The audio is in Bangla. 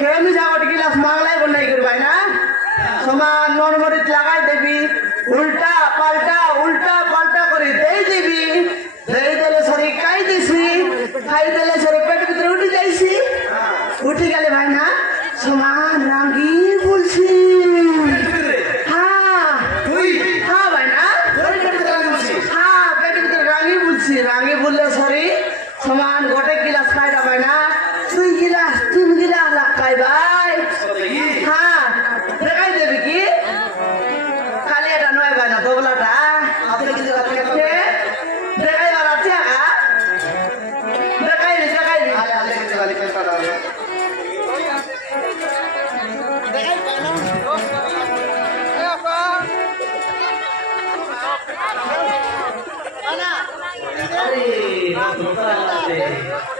খেয়ে যাবো গিলাস মাংলাই বন্যাই করবাই না সমান নরমরিচ লাগাই দেবি উল্টা পাল্টা করে দেই দিবি দেই দিলে সরি খাই দিছি খাই দিলে সরি পেট ভিতরে উঠে যাইছি উঠে গেলে ভাই না সমান রাঙ্গি বলছি রাঙি বললে সরি সমান গোটে গিলাস খাই যাবাই না তুই গিলাস 3 গিলাস লাগাই ভাই হ্যাঁ দেখাই দেবি কি খালি এটা নয় ভাই না বগলাটা আপনি কিন্তু দেখাই বার আছে দেখাই दी